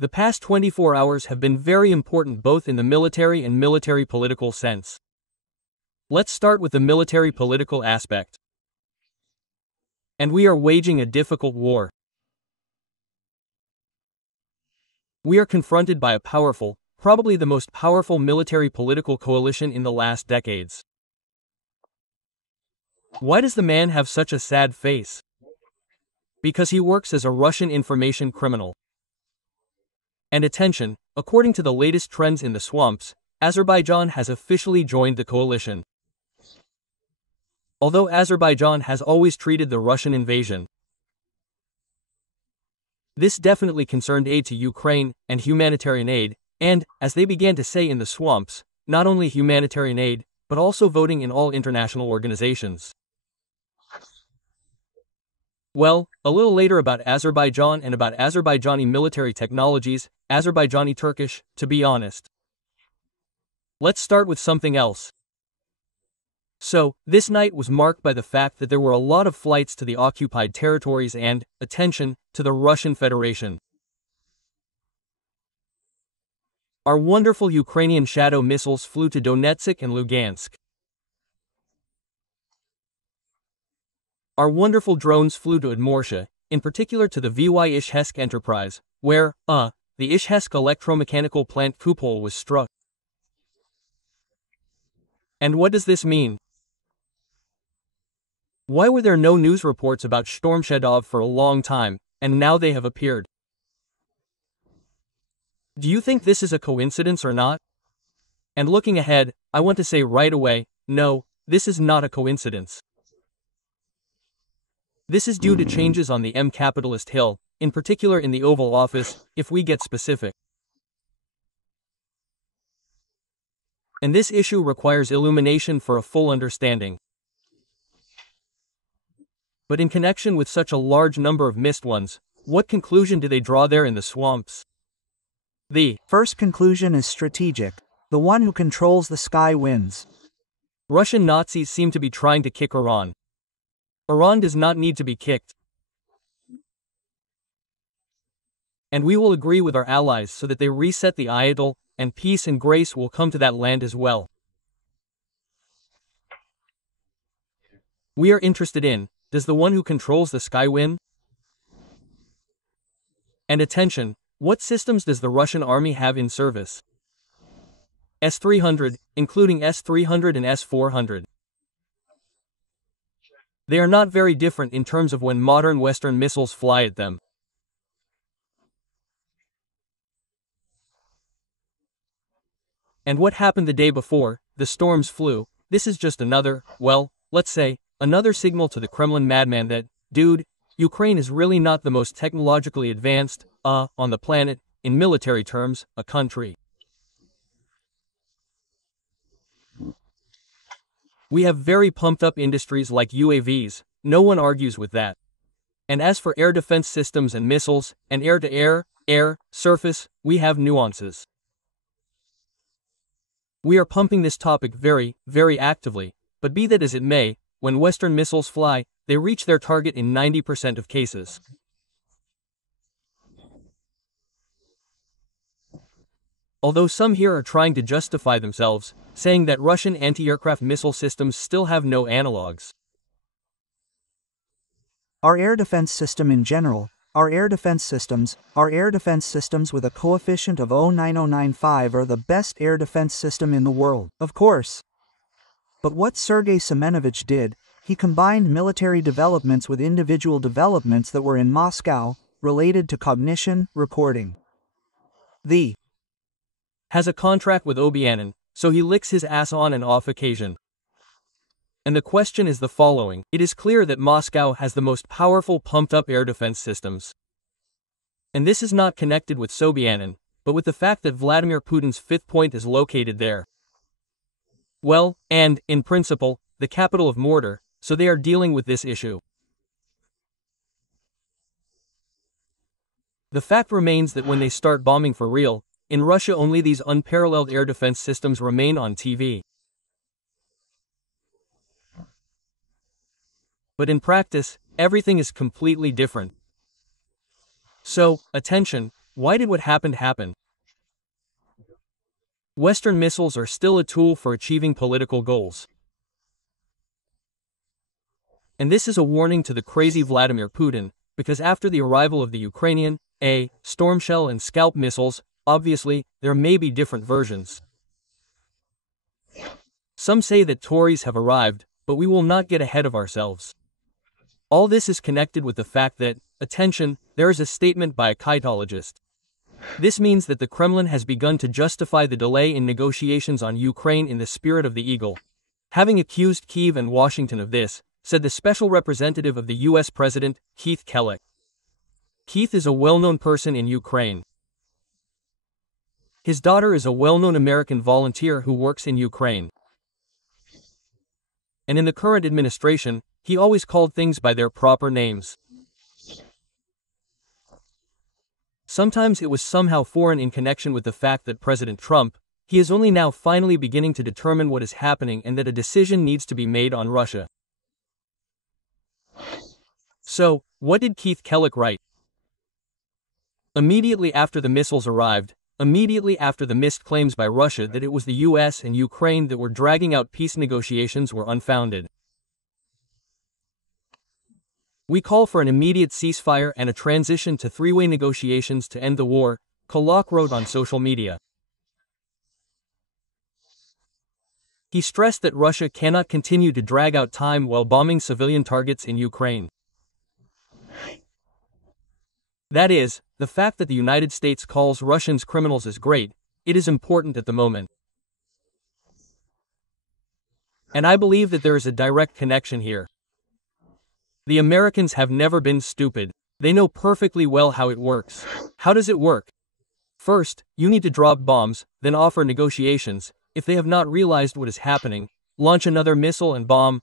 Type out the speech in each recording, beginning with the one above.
The past 24 hours have been very important both in the military and military-political sense. Let's start with the military-political aspect. And we are waging a difficult war. We are confronted by a powerful, probably the most powerful military-political coalition in the last decades. Why does the man have such a sad face? Because he works as a Russian information criminal. And attention, according to the latest trends in the swamps, Azerbaijan has officially joined the coalition. Although Azerbaijan has always treated the Russian invasion, this definitely concerned aid to Ukraine and humanitarian aid, and, as they began to say in the swamps, not only humanitarian aid, but also voting in all international organizations. Well, a little later about Azerbaijan and about Azerbaijani military technologies, Azerbaijani Turkish, to be honest. Let's start with something else. So, this night was marked by the fact that there were a lot of flights to the occupied territories and, attention, to the Russian Federation. Our wonderful Ukrainian Shadow missiles flew to Donetsk and Lugansk. Our wonderful drones flew to Udmurtia, in particular to the VY Ishhesk enterprise, where, the Ishhesk electromechanical plant Kupol was struck. And what does this mean? Why were there no news reports about Stormshedov for a long time, and now they have appeared? Do you think this is a coincidence or not? And looking ahead, I want to say right away, no, this is not a coincidence. This is due to changes on the capitalist Hill, in particular in the Oval Office, if we get specific. And this issue requires illumination for a full understanding. But in connection with such a large number of missed ones, what conclusion do they draw there in the swamps? The first conclusion is strategic. The one who controls the sky wins. Russian Nazis seem to be trying to kick Iran. Iran does not need to be kicked. And we will agree with our allies so that they reset the Ayatollah, and peace and grace will come to that land as well. We are interested in, does the one who controls the sky win? And attention, what systems does the Russian army have in service? S-300, including S-300 and S-400. They are not very different in terms of when modern Western missiles fly at them. And what happened the day before, the storms flew, this is just another, well, let's say, another signal to the Kremlin madman that, dude, Ukraine is really not the most technologically advanced, on the planet, in military terms, a country. We have very pumped up industries like UAVs, no one argues with that. And as for air defense systems and missiles, and air-to-air, air, surface, we have nuances. We are pumping this topic very, very actively, but be that as it may, when Western missiles fly, they reach their target in 90% of cases. Although some here are trying to justify themselves, saying that Russian anti-aircraft missile systems still have no analogs. Our air defense system in general, our air defense systems with a coefficient of 0.9095 are the best air defense system in the world, of course. But what Sergei Semenovich did, he combined military developments with individual developments that were in Moscow, related to cognition, reporting. The has a contract with Obianin, so he licks his ass on and off occasion. And the question is the following. It is clear that Moscow has the most powerful pumped-up air defense systems. And this is not connected with Sobyanin, but with the fact that Vladimir Putin's fifth point is located there. Well, and, in principle, the capital of Mordor, so they are dealing with this issue. The fact remains that when they start bombing for real, in Russia only these unparalleled air defense systems remain on TV. But in practice, everything is completely different. So, attention, Why did what happened happen? Western missiles are still a tool for achieving political goals. And this is a warning to the crazy Vladimir Putin, because after the arrival of the Ukrainian, Storm Shell and Scalp missiles, obviously, there may be different versions. Some say that Tories have arrived, but we will not get ahead of ourselves. All this is connected with the fact that, attention, there is a statement by a kitologist. This means that the Kremlin has begun to justify the delay in negotiations on Ukraine in the spirit of the eagle. Having accused Kyiv and Washington of this, said the special representative of the U.S. President, Kit Kellog. Keith is a well-known person in Ukraine. His daughter is a well-known American volunteer who works in Ukraine. And in the current administration, he always called things by their proper names. Sometimes it was somehow foreign in connection with the fact that President Trump, he is only now finally beginning to determine what is happening and that a decision needs to be made on Russia. So, what did Kit Kellog write? Immediately after the missiles arrived, immediately after the missed claims by Russia that it was the US and Ukraine that were dragging out peace negotiations were unfounded. We call for an immediate ceasefire and a transition to three-way negotiations to end the war, Kellog wrote on social media. He stressed that Russia cannot continue to drag out time while bombing civilian targets in Ukraine. That is, the fact that the United States calls Russians criminals is great, it is important at the moment. And I believe that there is a direct connection here. The Americans have never been stupid. They know perfectly well how it works. How does it work? First, you need to drop bombs, then offer negotiations. If they have not realized what is happening, launch another missile and bomb,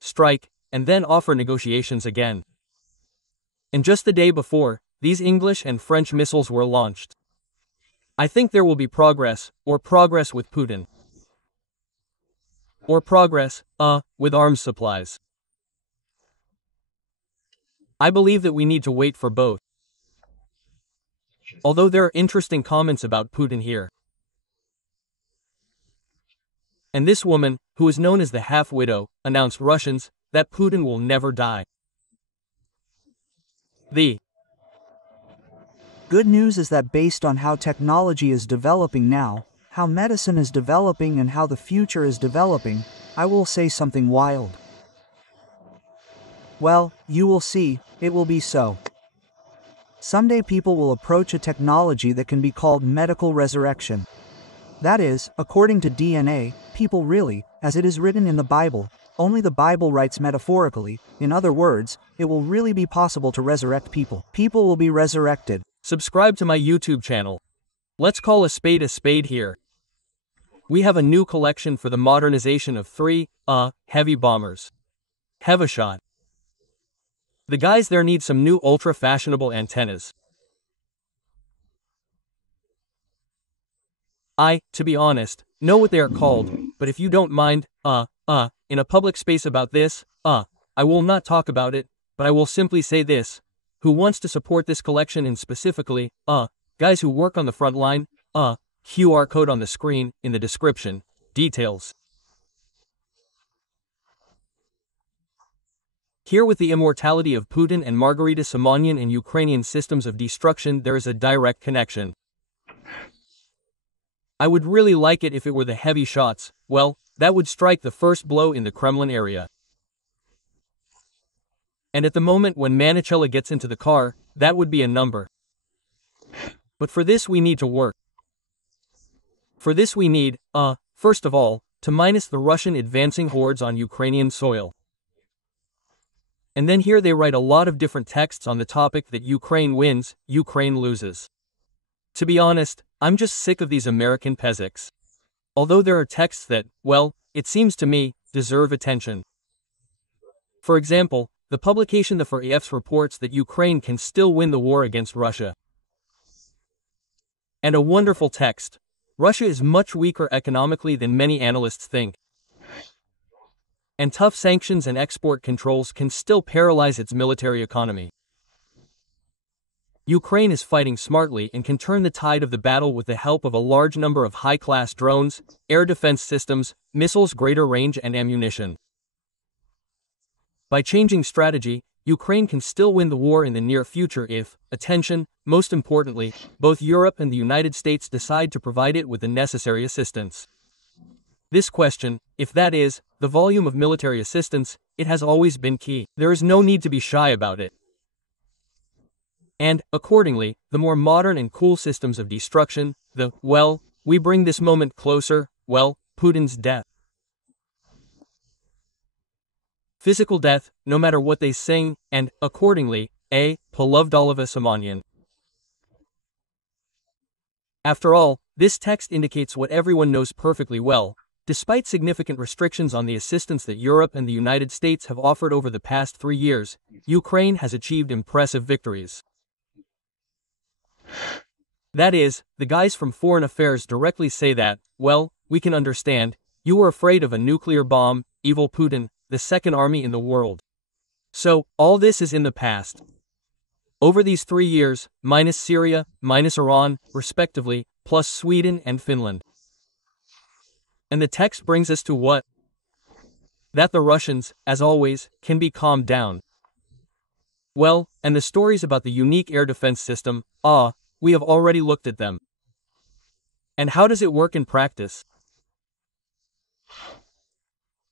strike, and then offer negotiations again. And just the day before, these English and French missiles were launched. I think there will be progress, or progress with Putin. Or progress, with arms supplies. I believe that we need to wait for both. Although there are interesting comments about Putin here. And this woman, who is known as the half-widow, announced Russians that Putin will never die. The good news is that based on how technology is developing now, how medicine is developing and how the future is developing, I will say something wild. Well, you will see, it will be so. Someday people will approach a technology that can be called medical resurrection. That is, according to DNA, people really, as it is written in the Bible, only the Bible writes metaphorically, in other words, it will really be possible to resurrect people. People will be resurrected. Subscribe to my YouTube channel. Let's call a spade here. We have a new collection for the modernization of three, heavy bombers. Heavy-shot. The guys there need some new ultra-fashionable antennas. I, to be honest, know what they are called, but if you don't mind, in a public space about this, I will not talk about it, but I will simply say this. Who wants to support this collection and specifically, guys who work on the front line, QR code on the screen, in the description, details. Here with the immortality of Putin and Margarita Simonyan in Ukrainian systems of destruction there is a direct connection. I would really like it if it were the heavy shots, well, that would strike the first blow in the Kremlin area. And at the moment when Manichella gets into the car, that would be a number. But for this we need to work. For this we need, first of all, to minus the Russian advancing hordes on Ukrainian soil. And then here they write a lot of different texts on the topic that Ukraine wins, Ukraine loses. To be honest, I'm just sick of these American peasants. Although there are texts that, well, it seems to me, deserve attention. For example, the publication The FREFs reports that Ukraine can still win the war against Russia. And a wonderful text. Russia is much weaker economically than many analysts think. And tough sanctions and export controls can still paralyze its military economy. Ukraine is fighting smartly and can turn the tide of the battle with the help of a large number of high-class drones, air defense systems, missiles, greater range, and ammunition. By changing strategy, Ukraine can still win the war in the near future if, attention, most importantly, both Europe and the United States decide to provide it with the necessary assistance. This question, if that is, the volume of military assistance, it has always been key. There is no need to be shy about it. And, accordingly, the more modern and cool systems of destruction, we bring this moment closer, Putin's death. Physical death, no matter what they sing, and, accordingly, Polovdalova Samanyan. After all, this text indicates what everyone knows perfectly well. Despite significant restrictions on the assistance that Europe and the United States have offered over the past 3 years, Ukraine has achieved impressive victories. That is, the guys from Foreign Affairs directly say that, we can understand, you were afraid of a nuclear bomb, evil Putin, the second army in the world. So, all this is in the past. Over these 3 years, minus Syria, minus Iran, respectively, plus Sweden and Finland. And the text brings us to what? That the Russians, as always, can be calmed down. And the stories about the unique air defense system, we have already looked at them. And how does it work in practice?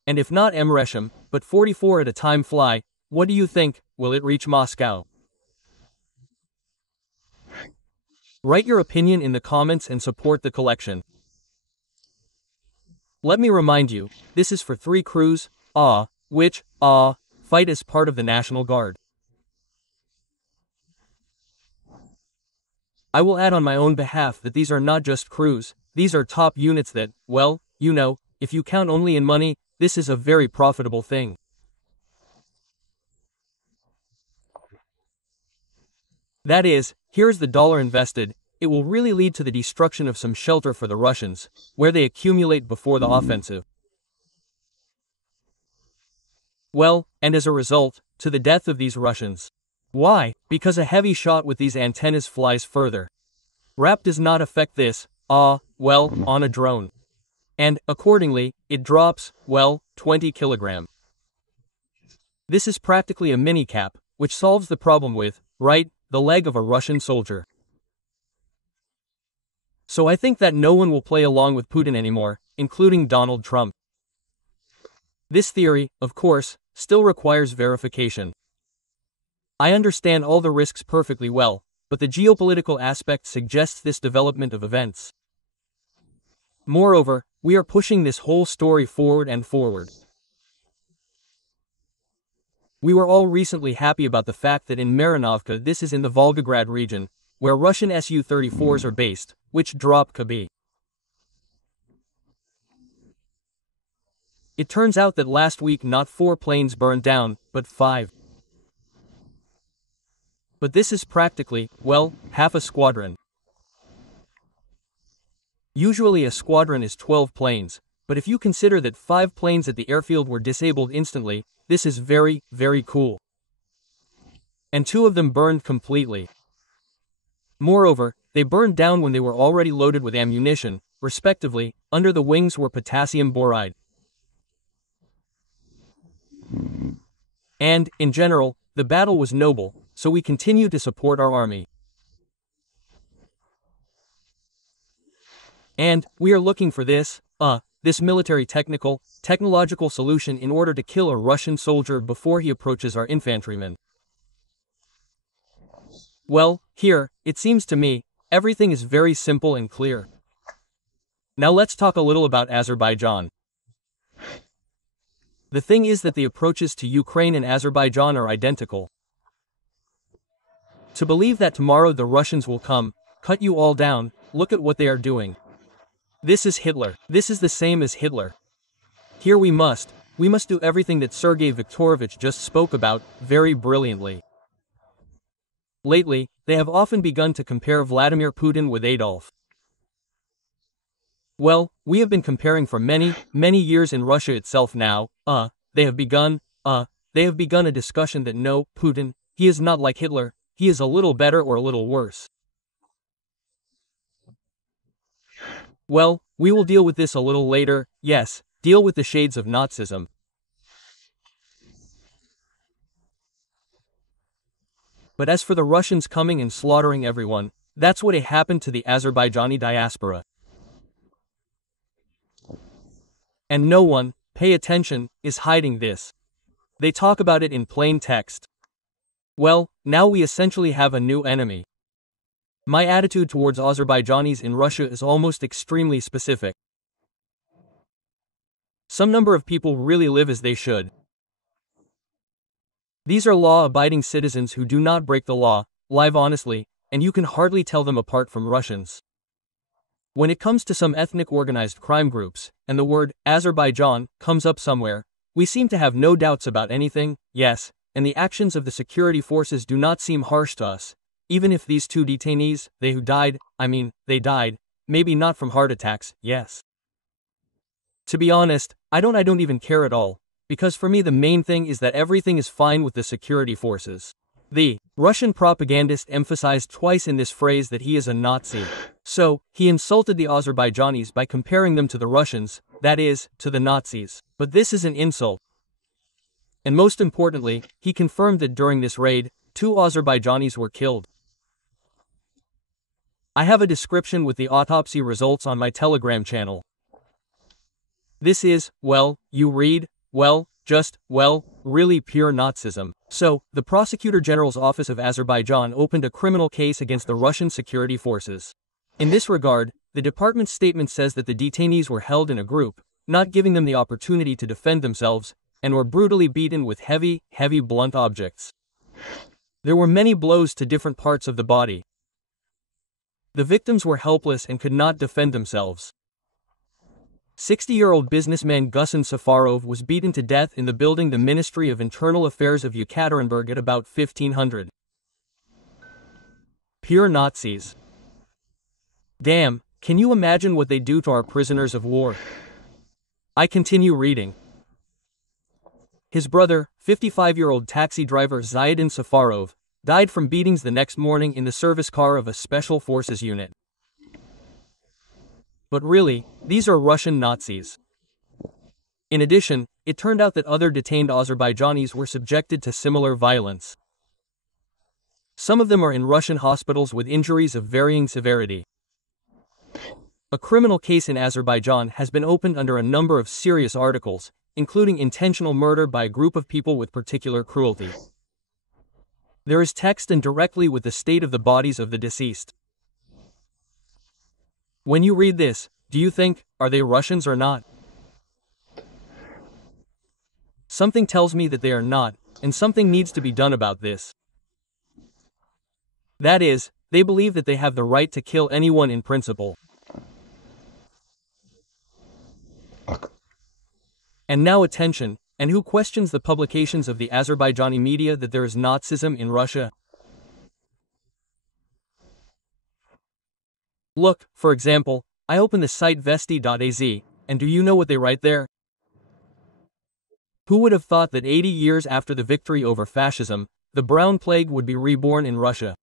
And if not Emresham, but 44 at a time fly, what do you think, will it reach Moscow? Write your opinion in the comments and support the collection. Let me remind you, this is for 3 crews, which, fight as part of the National Guard. I will add on my own behalf that these are not just crews, these are top units that, if you count only in money, this is a very profitable thing. That is, here's the dollar invested, it will really lead to the destruction of some shelter for the Russians, where they accumulate before the offensive. And as a result, to the death of these Russians. Why? Because a heavy shot with these antennas flies further. RAP does not affect this, on a drone. And, accordingly, it drops, 20 kilograms. This is practically a mini-cap, which solves the problem with, the leg of a Russian soldier. So I think that no one will play along with Putin anymore, including Donald Trump. This theory, of course, still requires verification. I understand all the risks perfectly well, but the geopolitical aspect suggests this development of events. Moreover, we are pushing this whole story forward and forward. We were all recently happy about the fact that in Marinovka, this is in the Volgograd region, where Russian Su-34s are based, which drop Kabi. It turns out that last week not 4 planes burned down, but 5. But this is practically, half a squadron. Usually a squadron is 12 planes, but if you consider that 5 planes at the airfield were disabled instantly, this is very, very cool. And 2 of them burned completely. Moreover, they burned down when they were already loaded with ammunition, respectively, under the wings were potassium boride. And, in general, the battle was noble, so we continue to support our army. And, we are looking for this military technological solution in order to kill a Russian soldier before he approaches our infantrymen. Here, it seems to me, everything is very simple and clear. Now let's talk a little about Azerbaijan. The thing is that the approaches to Ukraine and Azerbaijan are identical. To believe that tomorrow the Russians will come, cut you all down, look at what they are doing. This is Hitler. This is the same as Hitler. Here we must do everything that Sergei Viktorovich just spoke about, very brilliantly. Lately, they have often begun to compare Vladimir Putin with Adolf. We have been comparing for many, many years in Russia itself now, they have begun a discussion that no, Putin, he is not like Hitler, he is a little better or a little worse. Well, we will deal with this a little later, yes, deal with the shades of Nazism. But as for the Russians coming and slaughtering everyone, that's what happened to the Azerbaijani diaspora. And no one, pay attention, is hiding this. They talk about it in plain text. Well, now we essentially have a new enemy. My attitude towards Azerbaijanis in Russia is almost extremely specific. Some number of people really live as they should. These are law-abiding citizens who do not break the law, live honestly, and you can hardly tell them apart from Russians. When it comes to some ethnic organized crime groups, and the word Azerbaijan comes up somewhere, we seem to have no doubts about anything, yes, and the actions of the security forces do not seem harsh to us, even if these two detainees, they died, maybe not from heart attacks, yes. To be honest, I don't even care at all, because for me the main thing is that everything is fine with the security forces. The Russian propagandist emphasized twice in this phrase that he is a Nazi. So, he insulted the Azerbaijanis by comparing them to the Russians, that is, to the Nazis. But this is an insult. And most importantly, he confirmed that during this raid, 2 Azerbaijanis were killed. I have a description with the autopsy results on my Telegram channel. This is, well, you read, well, just, well, really pure Nazism. So, the Prosecutor General's Office of Azerbaijan opened a criminal case against the Russian security forces. In this regard, the department's statement says that the detainees were held in a group, not giving them the opportunity to defend themselves, and were brutally beaten with heavy blunt objects. There were many blows to different parts of the body. The victims were helpless and could not defend themselves. 60-year-old businessman Gusen Safarov was beaten to death in the building the Ministry of Internal Affairs of Yekaterinburg at about 1500. Pure Nazis. Damn, can you imagine what they do to our prisoners of war? I continue reading. His brother, 55-year-old taxi driver Zayedin Safarov, died from beatings the next morning in the service car of a special forces unit. But really, these are Russian Nazis. In addition, it turned out that other detained Azerbaijanis were subjected to similar violence. Some of them are in Russian hospitals with injuries of varying severity. A criminal case in Azerbaijan has been opened under a number of serious articles, including intentional murder by a group of people with particular cruelty. There is text and directly with the state of the bodies of the deceased. When you read this, do you think, are they Russians or not? Something tells me that they are not, and something needs to be done about this. That is, they believe that they have the right to kill anyone in principle. And now attention, and who questions the publications of the Azerbaijani media that there is Nazism in Russia? Look, for example, I open the site vesti.az, and do you know what they write there? Who would have thought that 80 years after the victory over fascism, the brown plague would be reborn in Russia?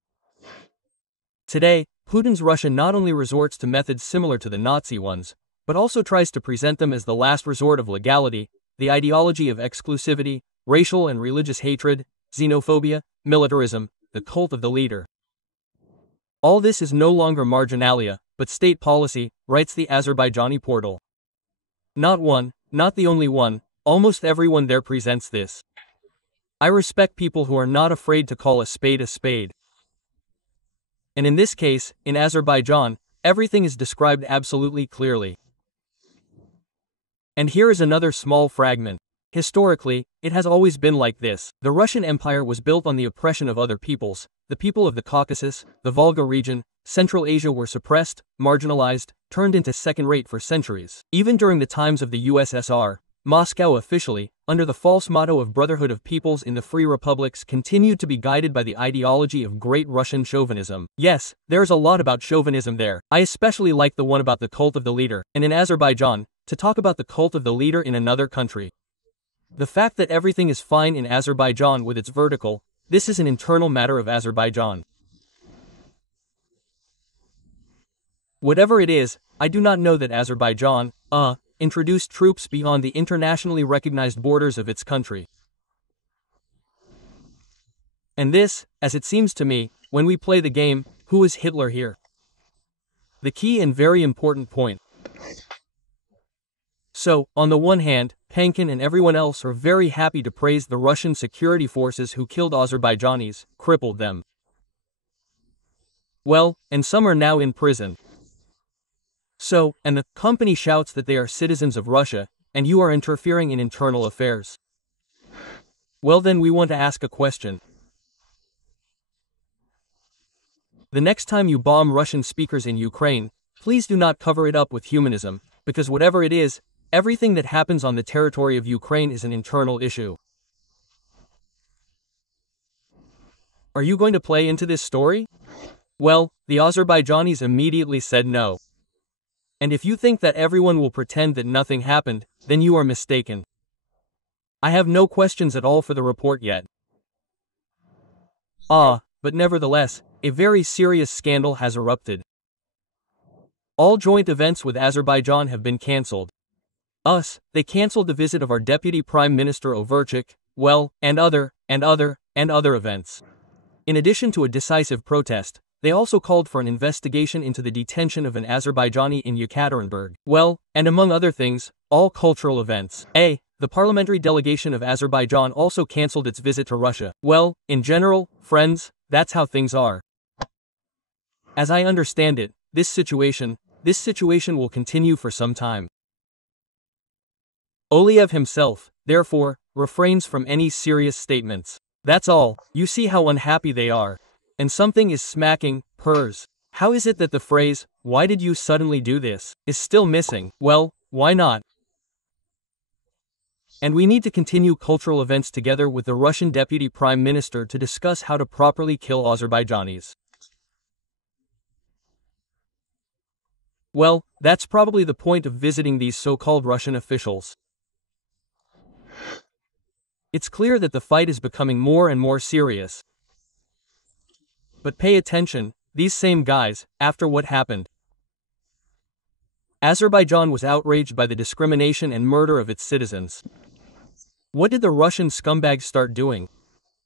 Today, Putin's Russia not only resorts to methods similar to the Nazi ones, but also tries to present them as the last resort of legality, the ideology of exclusivity, racial and religious hatred, xenophobia, militarism, the cult of the leader. All this is no longer marginalia, but state policy, writes the Azerbaijani portal. Not one, not the only one, almost everyone there presents this. I respect people who are not afraid to call a spade a spade. And in this case, in Azerbaijan, everything is described absolutely clearly. And here is another small fragment. Historically, it has always been like this. The Russian Empire was built on the oppression of other peoples. The people of the Caucasus, the Volga region, Central Asia were suppressed, marginalized, turned into second-rate for centuries. Even during the times of the USSR, Moscow officially, under the false motto of Brotherhood of Peoples in the Free Republics, continued to be guided by the ideology of Great Russian chauvinism. Yes, there's a lot about chauvinism there. I especially like the one about the cult of the leader, and in Azerbaijan, to talk about the cult of the leader in another country. The fact that everything is fine in Azerbaijan with its vertical, this is an internal matter of Azerbaijan. Whatever it is, I do not know that Azerbaijan, introduced troops beyond the internationally recognized borders of its country. And this, as it seems to me, when we play the game, who is Hitler here? The key and very important point. So, on the one hand, Pankin and everyone else are very happy to praise the Russian security forces who killed Azerbaijanis, crippled them. Well, and some are now in prison. So, and the company shouts that they are citizens of Russia, and you are interfering in internal affairs. Well then we want to ask a question. The next time you bomb Russian speakers in Ukraine, please do not cover it up with humanism, because whatever it is, everything that happens on the territory of Ukraine is an internal issue. Are you going to play into this story? Well, the Azerbaijanis immediately said no. And if you think that everyone will pretend that nothing happened, then you are mistaken. I have no questions at all for the report yet. But nevertheless, a very serious scandal has erupted. All joint events with Azerbaijan have been cancelled. They cancelled the visit of our Deputy Prime Minister Overchik, and other events. In addition to a decisive protest, they also called for an investigation into the detention of an Azerbaijani in Yekaterinburg. And among other things, all cultural events. The parliamentary delegation of Azerbaijan also cancelled its visit to Russia. In general, friends, that's how things are. As I understand it, this situation will continue for some time. Aliyev himself, therefore, refrains from any serious statements. That's all. You see how unhappy they are. And something is smacking, purrs. How is it that the phrase, "Why did you suddenly do this?" is still missing? Why not? And we need to continue cultural events together with the Russian Deputy Prime Minister to discuss how to properly kill Azerbaijanis. That's probably the point of visiting these so-called Russian officials. It's clear that the fight is becoming more and more serious. But pay attention, these same guys, after what happened. Azerbaijan was outraged by the discrimination and murder of its citizens. What did the Russian scumbags start doing?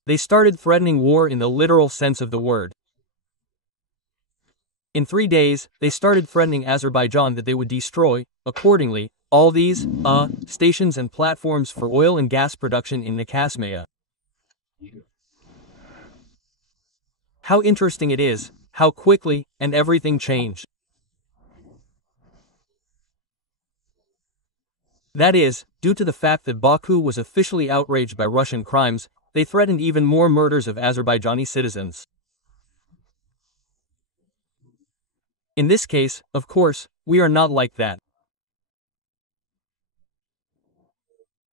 They started threatening war in the literal sense of the word. In 3 days, they started threatening Azerbaijan that they would destroy, accordingly, all these, stations and platforms for oil and gas production in Nikasmaya. How interesting it is, how quickly, and everything changed. That is, due to the fact that Baku was officially outraged by Russian crimes, they threatened even more murders of Azerbaijani citizens. In this case, of course, we are not like that.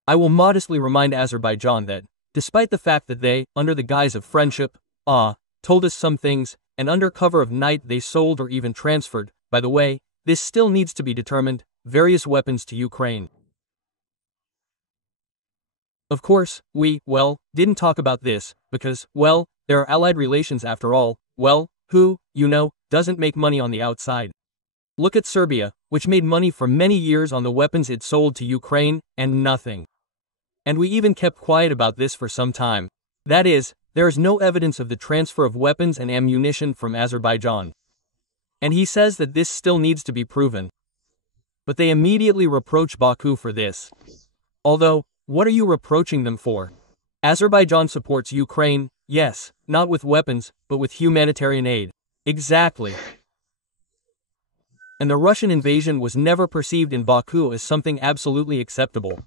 I will modestly remind Azerbaijan that, despite the fact that they, under the guise of friendship, told us some things, and under cover of night they sold or even transferred, by the way, this still needs to be determined, various weapons to Ukraine. Of course, we, didn't talk about this, because, there are allied relations after all, who, doesn't make money on the outside. Look at Serbia, which made money for many years on the weapons it sold to Ukraine, and nothing. And we even kept quiet about this for some time. That is, there is no evidence of the transfer of weapons and ammunition from Azerbaijan. And he says that this still needs to be proven. But they immediately reproach Baku for this. Although, what are you reproaching them for? Azerbaijan supports Ukraine, yes, not with weapons, but with humanitarian aid. Exactly. And the Russian invasion was never perceived in Baku as something absolutely acceptable.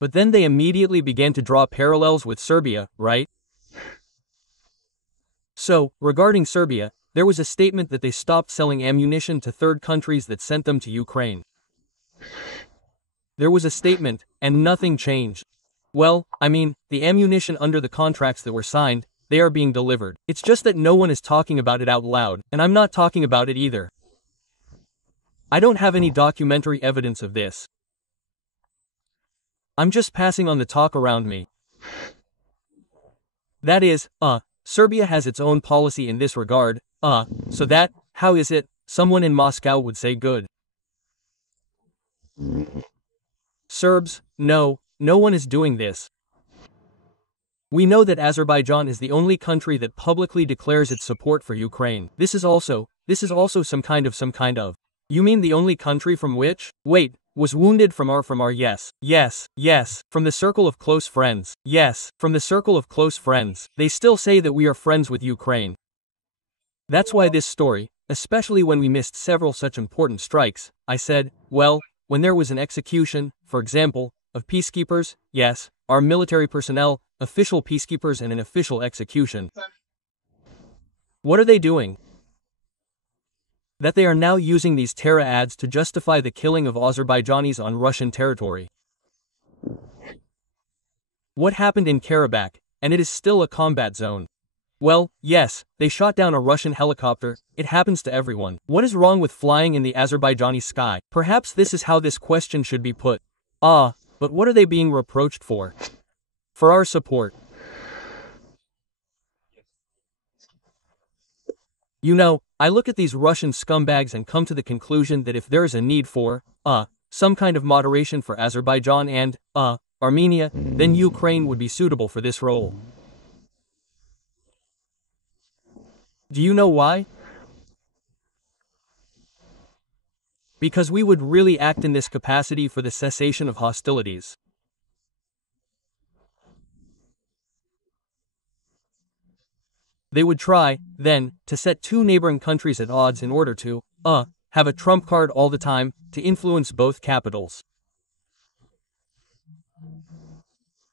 But then they immediately began to draw parallels with Serbia, right? So, regarding Serbia, there was a statement that they stopped selling ammunition to third countries that sent them to Ukraine. There was a statement, and nothing changed. The ammunition under the contracts that were signed, they are being delivered. It's just that no one is talking about it out loud, and I'm not talking about it either. I don't have any documentary evidence of this. I'm just passing on the talk around me. That is, Serbia has its own policy in this regard, so that, how is it, someone in Moscow would say good. Serbs, no one is doing this. We know that Azerbaijan is the only country that publicly declares its support for Ukraine. This is also some kind of. You mean the only country from which, was wounded from our yes, from the circle of close friends, they still say that we are friends with Ukraine. That's why this story, especially when we missed several such important strikes, I said, well, when there was an execution, for example, of peacekeepers, yes, our military personnel, official peacekeepers and an official execution. What are they doing? That they are now using these terror ads to justify the killing of Azerbaijanis on Russian territory. What happened in Karabakh, and it is still a combat zone. Well, yes, they shot down a Russian helicopter, it happens to everyone. What is wrong with flying in the Azerbaijani sky? Perhaps this is how this question should be put. But what are they being reproached for? For our support. You know, I look at these Russian scumbags and come to the conclusion that if there is a need for, some kind of moderation for Azerbaijan and, Armenia, then Ukraine would be suitable for this role. Do you know why? Because we would really act in this capacity for the cessation of hostilities. They would try, then, to set two neighboring countries at odds in order to, have a trump card all the time, to influence both capitals.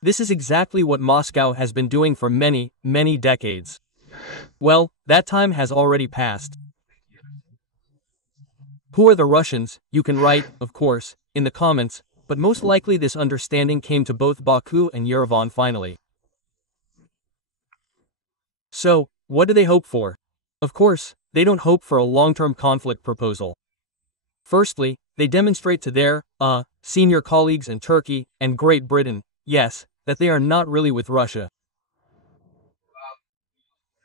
This is exactly what Moscow has been doing for many, many decades. Well, that time has already passed. Who are the Russians? You can write, of course, in the comments, but most likely this understanding came to both Baku and Yerevan finally. So, what do they hope for? Of course, they don't hope for a long-term conflict proposal. Firstly, they demonstrate to their, senior colleagues in Turkey and Great Britain, yes, that they are not really with Russia.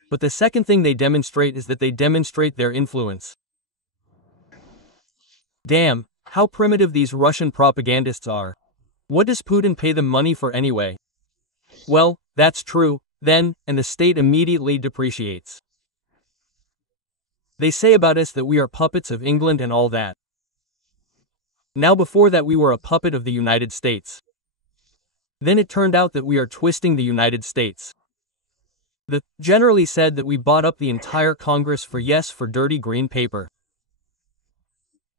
But the second thing they demonstrate is that they demonstrate their influence. Damn, how primitive these Russian propagandists are. What does Putin pay them money for anyway? Well, that's true, then, and the state immediately depreciates. They say about us that we are puppets of England and all that. Now before that we were a puppet of the United States. Then it turned out that we are twisting the United States. The generally said that we bought up the entire Congress for dirty green paper.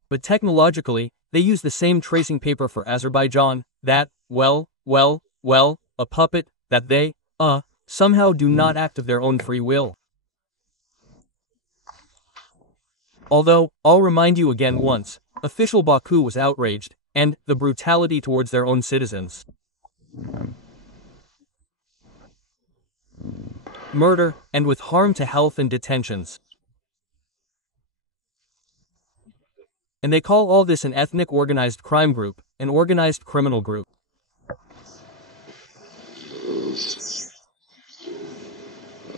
But technologically, they use the same tracing paper for Azerbaijan, that, well, a puppet, that they, somehow do not act of their own free will. Although, I'll remind you again once, official Baku was outraged, and the brutality towards their own citizens. Murder, and with harm to health and detentions. And they call all this an ethnic organized crime group, an organized criminal group.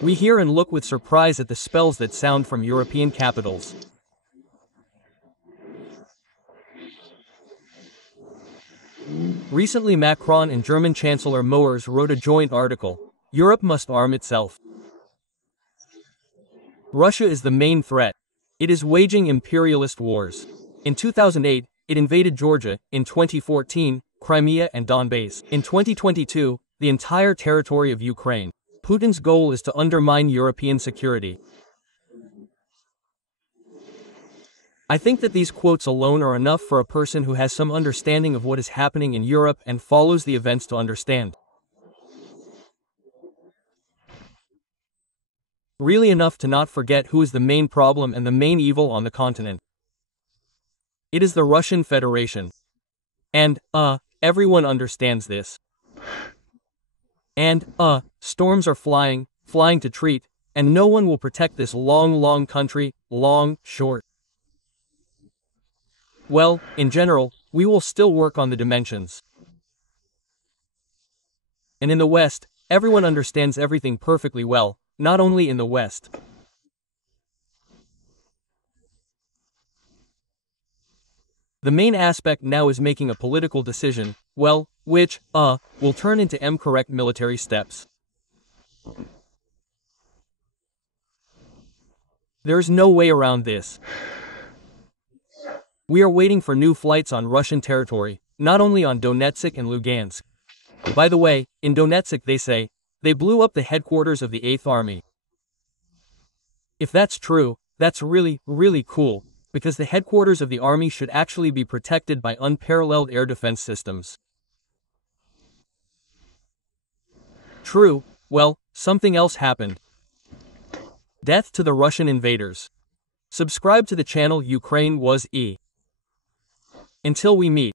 We hear and look with surprise at the spells that sound from European capitals. Recently Macron and German Chancellor Moers wrote a joint article, Europe must arm itself. Russia is the main threat. It is waging imperialist wars. In 2008, it invaded Georgia, in 2014, Crimea and Donbass. In 2022, the entire territory of Ukraine. Putin's goal is to undermine European security. I think that these quotes alone are enough for a person who has some understanding of what is happening in Europe and follows the events to understand. Really enough to not forget who is the main problem and the main evil on the continent. It is the Russian Federation. And, everyone understands this. And, storms are flying to treat, and no one will protect this long country, long, short. Well, in general, we will still work on the dimensions. And in the West, everyone understands everything perfectly well, not only in the West. The main aspect now is making a political decision, well, which, will turn into correct military steps. There's no way around this. We are waiting for new flights on Russian territory, not only on Donetsk and Lugansk. By the way, in Donetsk they say, they blew up the headquarters of the 8th Army. If that's true, that's really, really cool, because the headquarters of the army should actually be protected by unparalleled air defense systems. True, well, something else happened. Death to the Russian invaders. Subscribe to the channel. Ukraine was Until we meet.